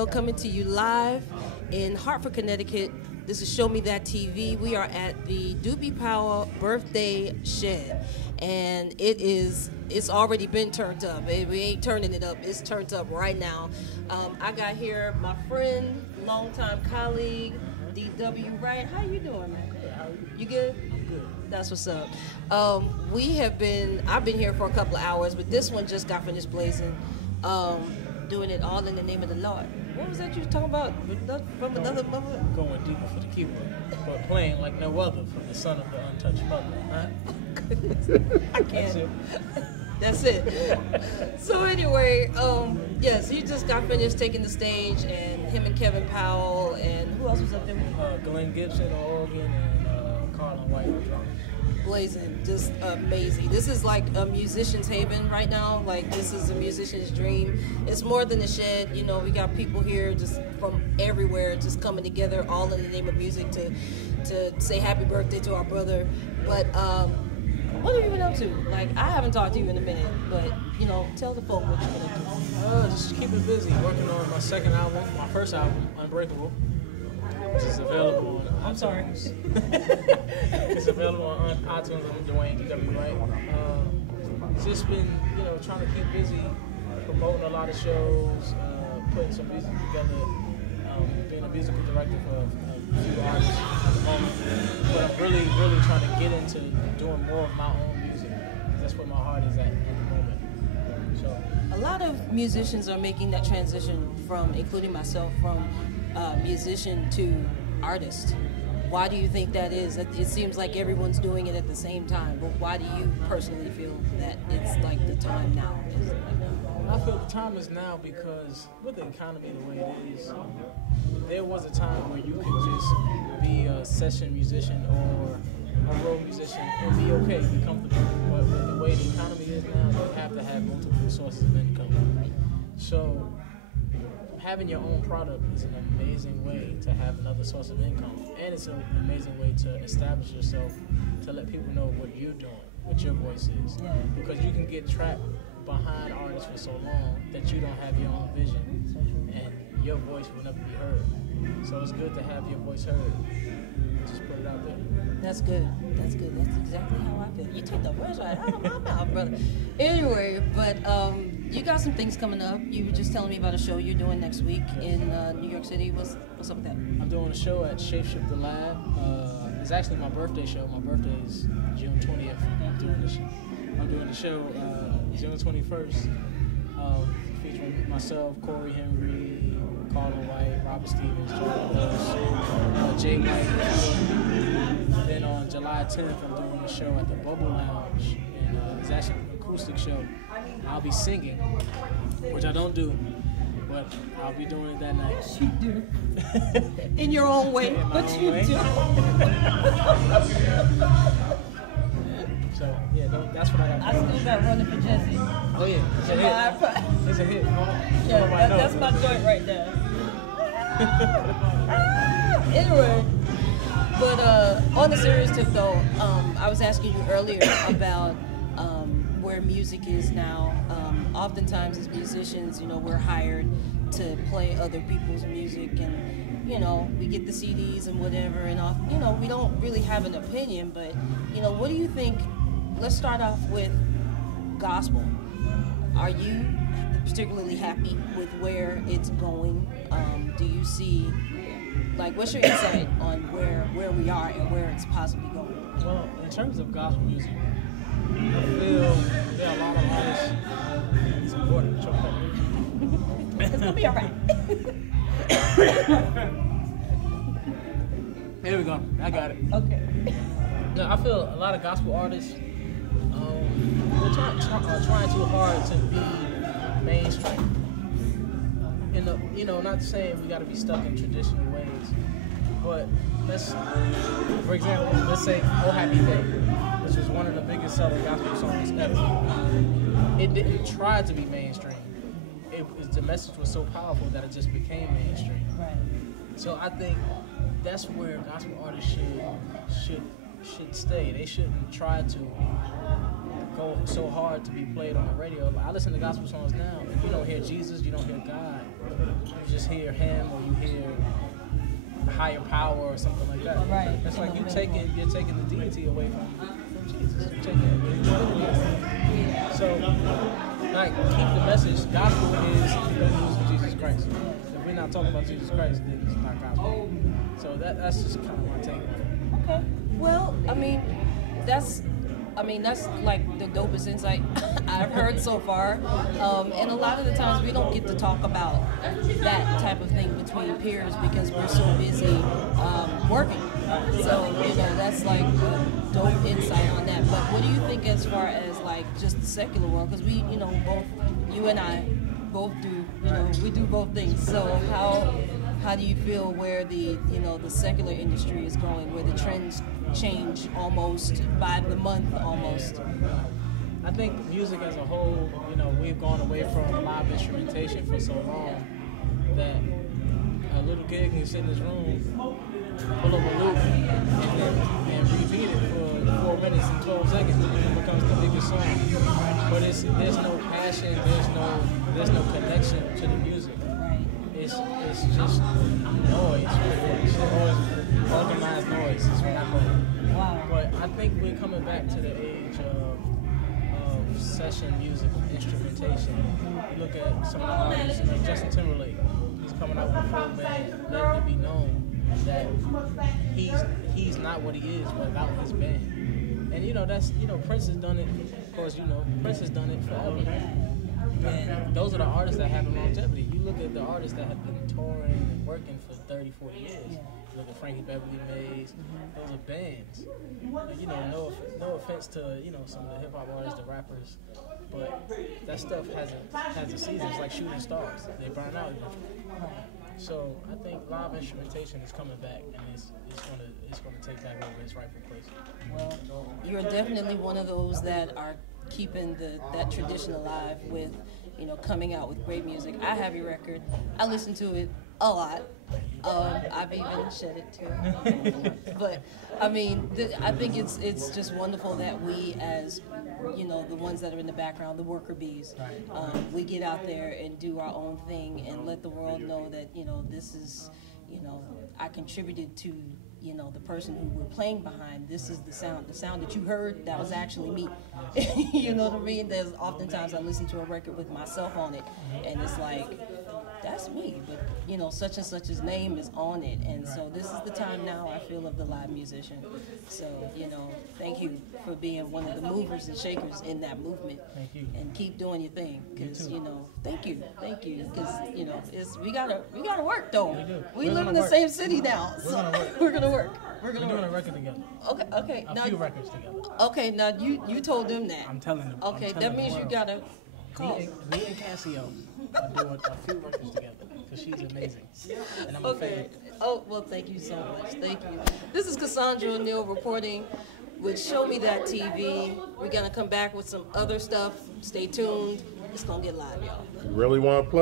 O'Neal coming to you live in Hartford, Connecticut. This is Show Me That TV. We are at the Doobie Powell birthday shed, and it's already been turned up. We ain't turning it up. It's turned up right now. I got here my friend, longtime colleague, D.W. Wright. How you doing, man? Good. How are you? You good? I'm good. That's what's up. I've been here for a couple of hours, but this one just got finished blazing, doing it all in the name of the Lord. What was that you were talking about? From another mother? Going deeper for the keyboard, but playing like no other from the son of the untouched mother. Huh? I can't. That's it. So anyway, yes, he just got finished taking the stage, and him and Kevin Powell, and who else was up there? Glenn Gibson on organ and Carlin White on drums. Blazing, just amazing. This is like a musician's haven right now. Like, this is a musician's dream. It's more than a shed. You know, we got people here just from everywhere just coming together all in the name of music to say happy birthday to our brother. But what have you been up to? Like, I haven't talked to you in a minute, but, you know, tell the folk what you've been up to. Just keeping busy, working on my second album, my first album, Unbreakable, which is available on I'm sorry. It's available on iTunes and Dwayne D.W. Wright. Just been, trying to keep busy, promoting a lot of shows, putting some music together, being a musical director for a few artists at the moment. But I'm really, really trying to get into doing more of my own music. That's where my heart is at the moment. So a lot of musicians are making that transition from, including myself, from musician to artist. Why do you think that is? It seems like everyone's doing it at the same time, but why do you personally feel that it's like the time now? I feel the time is now because with the economy the way it is, there was a time where you could just be a session musician or a road musician and be okay, be comfortable. But with the way the economy is now, you have to have multiple sources of income. So having your own product is an amazing way to have another source of income, and it's an amazing way to establish yourself, to let people know what you're doing, what your voice is. Yeah. Because you can get trapped behind artists for so long that you don't have your own vision, and your voice will never be heard. So it's good to have your voice heard. Just put it out there. That's good. That's good. That's exactly how I feel. You take the words right out of my mouth, brother. Anyway, but you got some things coming up. You were just telling me about a show you're doing next week in New York City. What's up with that? I'm doing a show at Shapeshifter Lab. It's actually my birthday show. My birthday is June 20th. I'm doing the show June 21st, featuring myself, Corey Henry, Carlin White, Robert Stevens, Jay White. Then on July 10th, I'm doing a show at the Bubble Lounge, and it's actually an acoustic show. I'll be singing, which I don't do, but I'll be doing it that night. Yes, you do. In your own way, but you do. So, yeah, that's what I got. I still got Running for Jesse. Oh, yeah. It's a hit. It's a hit. Yeah, that's my joint right there. Anyway, but on the serious tip though, I was asking you earlier about where music is now. Oftentimes as musicians, we're hired to play other people's music, and we get the CDs and whatever, and we don't really have an opinion, but what do you think? Let's start off with gospel. Are you particularly happy with where it's going? Do you see, what's your insight on where we are and where it's possibly going? Well, in terms of gospel music, I feel there are a lot of artists. It's important. It's gonna be all right. Here we go. I got it. Okay. I feel a lot of gospel artists, they're trying too hard to be mainstream. Not saying we got to be stuck in traditional ways, but for example, let's say "Oh Happy Day," which was one of the biggest selling gospel songs ever. It didn't try to be mainstream. The message was so powerful that it just became mainstream. Right. So I think that's where gospel artists should stay. They shouldn't try to go so hard to be played on the radio. I listen to gospel songs now. You don't hear Jesus, you don't hear God. You just hear Him, or you hear higher power or something like that. Right. It's like you're taking the deity away from Jesus. You're taking the divinity away. So, like, keep the message. Gospel is the good news of Jesus Christ. If we're not talking about Jesus Christ, then it's not gospel. So that's just kind of my take on it. Okay. Well, I mean, that's like the dopest insight I've heard so far. And a lot of the times we don't get to talk about that type of thing between peers because we're so busy working. So, you know, that's like a dope insight on that. But what do you think as far as like just the secular world? Because we, you know, both, you and I both do, you know, we do both things. So how do you feel where the, you know, the secular industry is going, where the trends change almost by the month almost? I think music as a whole, you know, we've gone away from live instrumentation for so long that a little kid can sit in his room, pull up a loop, and repeat it for 4 minutes and 12 seconds, and it becomes the biggest song. But there's no passion, there's no connection to the music. It's just noise. It's always organized noise. It's what I call it. Wow. But I think we're coming back to the age of session music, instrumentation. You look at some of the artists, like Justin Timberlake. He's coming out with a full band, letting it be known that he's not what he is without his band. And you know Prince has done it. Of course, you know Prince has done it forever. And those are the artists that have longevity. You look at the artists that have been touring and working for 30, 40 years. You look at Frankie Beverly Mays. Those are bands. You know, no offense to, you know, some of the hip hop artists, the rappers, but that stuff has a season. It's like shooting stars. They burn out eventually. So I think live instrumentation is coming back, and it's gonna take back over its rightful place. Well, you're definitely one of those that are keeping that tradition alive with, you know, coming out with great music. I have your record. I listen to it a lot. I've even shed it too. But I mean, I think it's just wonderful that we, as you know, the ones that are in the background, the worker bees, we get out there and do our own thing and let the world know that, you know, this is, you know, I contributed to, you know, the person who we're playing behind. This is the sound that you heard, that was actually me. You know what I mean? There's oftentimes I listen to a record with myself on it, and it's like, that's me, but you know, such and such's name is on it, and so this is the time now, I feel, of the live musician. So, you know, thank you for being one of the movers and shakers in that movement. Thank you. And keep doing your thing, because you know, thank you, because you know, we gotta work though. We do. We live in the same city now, so we're gonna work. We're doing a record together. Okay. A few records together. Okay, now you told them that. I'm telling them. Okay, that means you gotta call. Me and Cassio are doing a few records together because she's amazing, and I'm a fan. Oh, well, thank you so much. Thank you. This is Cassandra O'Neal reporting with Show Me That TV. We're gonna come back with some other stuff. Stay tuned. It's gonna get live, y'all. You really want to play?